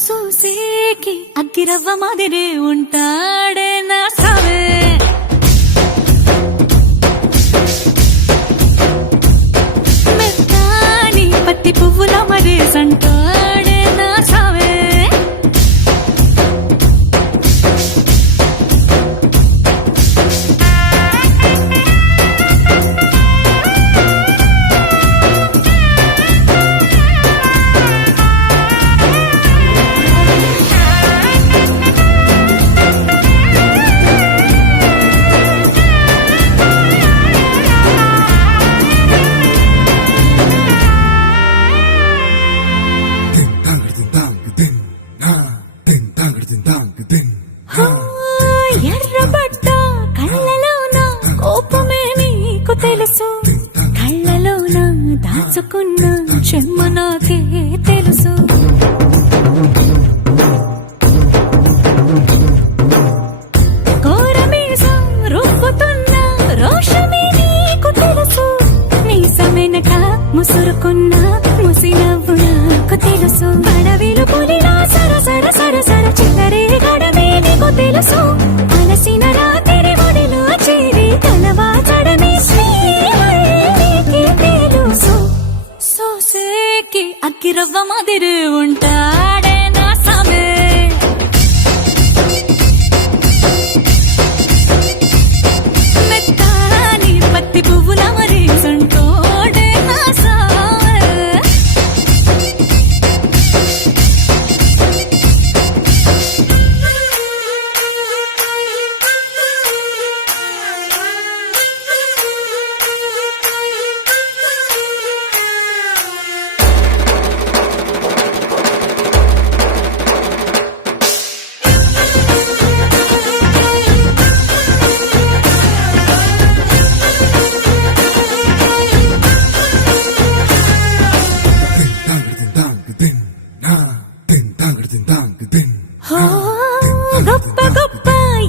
సూసేకి అగ్గిరవ్వ మాదిరే ఉంటాడే నా సావే. మెత్తాని పత్తి పువ్వుల మరేసంటాడే నా సావే. ఎర్రబడ్డ కళ్ళలోన కోపమే నీకు తెలుసు, కళ్ళలోన దాచుకున్న చెమ్మ నాకే తెలుసు. కోరమీసం రుబ్బుతున్న రోషమే నీకు తెలుసు, మీసమెనక ముసురుకున్న ముసినవ్వు నాకు తెలుసు. అడవిలు పులిలా సరసర సరసర చిల్లరే గడమే నీకు తెలుసు. అలసిన రాత్రి ఒడిలో చేరి కలవాచడమే శ్రీకి తెలుసు. సోసేకి అగ్గిరవ్వ మాదిరి ఉంటాడే నా సామే. మెత్తాని పత్తి పువ్వుల మరేసంటోడే నా సామే. గొప్ప గొప్ప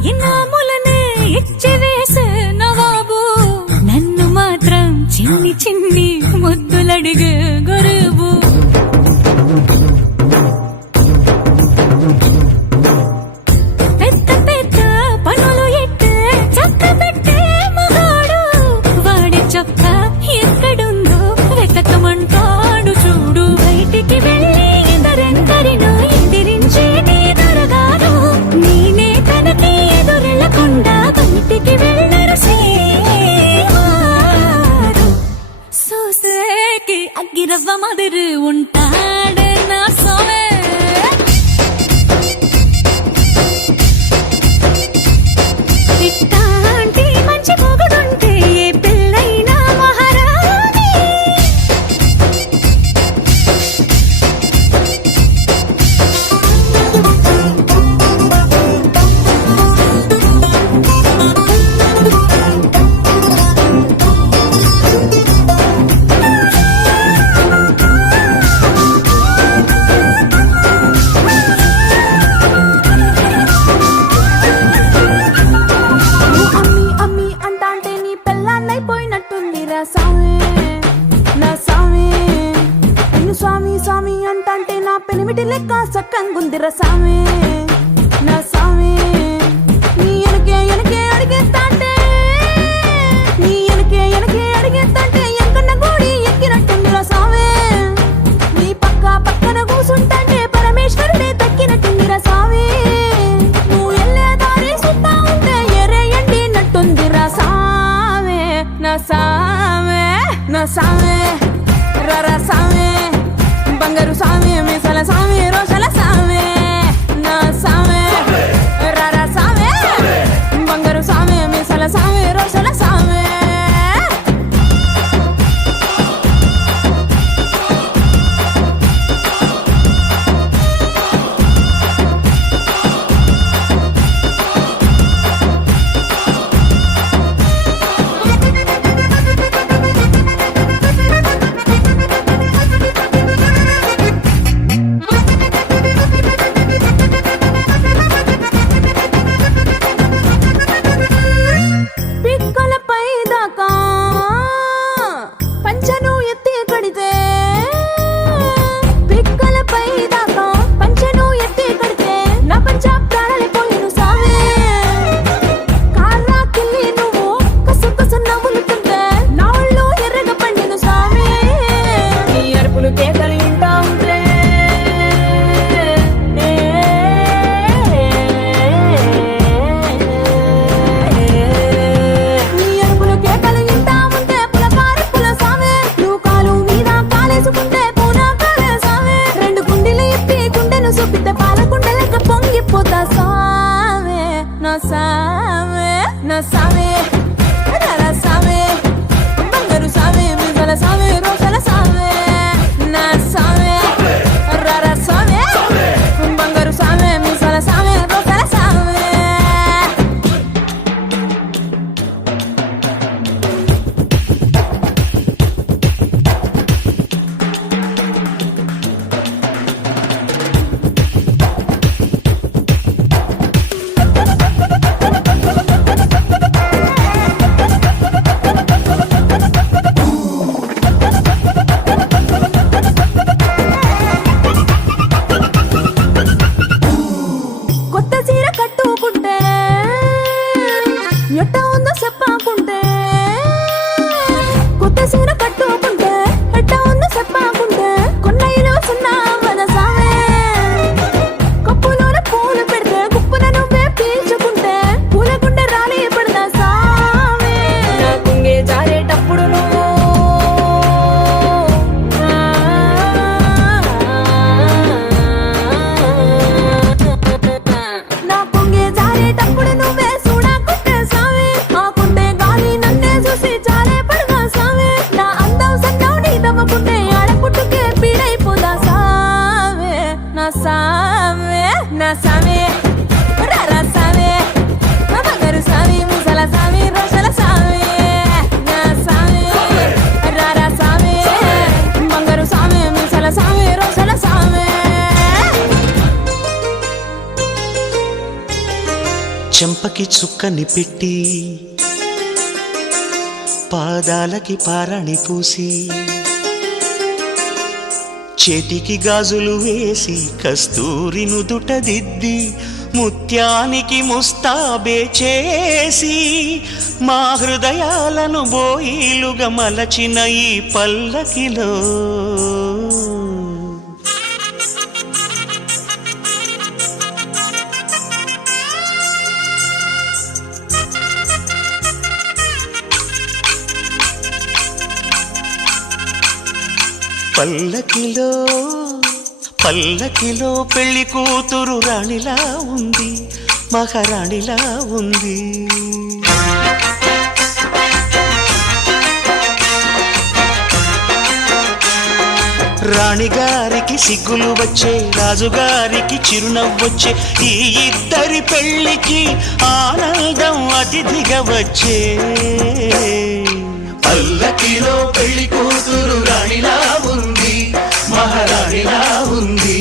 ఇనాములనే ఇచ్చివేసే నవాబు, నన్ను మాత్రం చిన్ని చిన్ని ముద్దులడిగే గురువు. పెద్ద పెద్ద పనులు ఎట్టే చక్క పెట్టే మగాడు, వాడి చొక్క ఎక్కడుందో వెతకమంటాడు చూడు. బయటికి వెళ్ళి ఎందరెందరినో ఎదిరించేది దొరగారు, నేనే తనకి ఎదురెళ్ళకుండా బయటికి వెళ్ళరు శ్రీవారు. సోసేకి అగ్గిరవ్వ మాదిరి ఉంటాడే నా సోమే. ఇట్టాంటి మంచి మొగుడుంటే ఏ పిల్లైనా మహారాణి. అమ్మి అంటాంటే నీ పెళ్ళాన్నైపోయినట్టుంది రా సామి, నా సామి. నిన్ను స్వామి స్వామి అంటాంటే నా పెనిమిటి లెక్క సక్కంగుంది రా సామి, నా సామి. నీ ఎనకే ఎనకే అడిగేస్తాంటే, నీ ఎనకే ఎనకే అడిగేస్తాంటే ఎంకన్న గోడి ఎక్కినట్టుంది రా సామి. నీ పక్క పక్కన కూసుంటాంటే పరమేశ్వరుడే దక్కినట్టుంది రా సామి. నువ్వు ఎల్లే దారి సుత్తా ఉంటే ఎర్రయండి నట్టుంది రా సామే, నా సామే, నా సామే. రరా సామే, బంగారు సామే, మీసల సామే, రోషల సామే, నా సామే. సామే నా సామే రర సామే బంగారు సామే మిగల సామే రోజల సామే నా సామే రర సామే బంగారు సామే మిగల సామే రోజల సామే కొత్త చీర కట్టుకుంటే ఎట్ట ఉందో చెప్పాకుంటే కొత్త చీర కట్టుకుంటే ఎట్ట ఉందో చెప్పాకుంటే కొన్న ఇరవ సున్నా మన సామే కప్పులోన పూలు పెడితే గుప్పున నువ్వే పీల్చుకుంటే పూల గుండె రాలి పడదా సామే నా కుంగే జారేటప్పుడు నువ్వు నా కుంగే జారేటప్పుడు నువ్వే చూడకుంటే సామే ఆకుంటే గాలి నన్నే చూసి జారే పడగా సామే నా అందం సన్నం నీ దవ్వకుంటే ఆడపుట్టుకే పీడైపోదా సామే నా సామే నా సామే రర సామే బంగారు సామి ముసల సామి రోజల సామే నా సామే రర సామే బంగారు సామి ముసల సామి రోజల సామే చెంపకి చుక్కని పెట్టి పాదాలకి పారాణి పూసి చేతికి గాజులు వేసి కస్తూరి నుదుట దిద్ది ముత్యానికి ముస్తాబే చేసి మా హృదయాలను బోయిలుగా మలచిన ఈ పల్లకిలో పల్లకిలో పల్లకిలో పెళ్లి కూతురు రాణిలా ఉంది, మహారాణిలా ఉంది. రాణిగారికి సిగ్గులు వచ్చే, రాజుగారికి చిరునవ్వొచ్చే, ఈ ఇద్దరి పెళ్లికి ఆనందం అతిథిగా వచ్చే. పల్లకిలో పెళ్లి కూతురు రాణిలా ఉంది, మహారాణిలా ఉంది.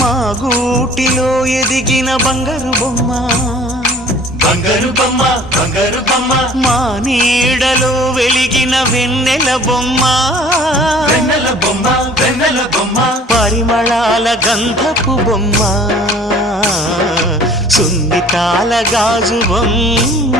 మా గూటిలో ఎదిగిన బంగారు బొమ్మ, బంగారు బొమ్మ, బంగారు బొమ్మ. మా నీడలో వెలిగిన వెన్నెల బొమ్మ, వెన్నెల బొమ్మ, వెన్నెల బొమ్మ. పరిమళాల గంధపు బొమ్మ, సున్నితాల గాజు బొమ్మ.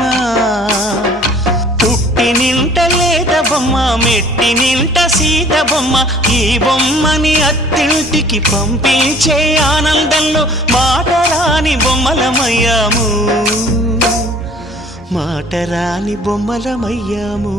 పుట్టి నింట లేత బొమ్మ, మెట్టి నింట సీత బొమ్మ. ఈ బొమ్మని అత్తింటికి పంపించే ఆనందంలో మాటరాని బొమ్మలమయ్యాము, మాటరాని బొమ్మలమయ్యాము.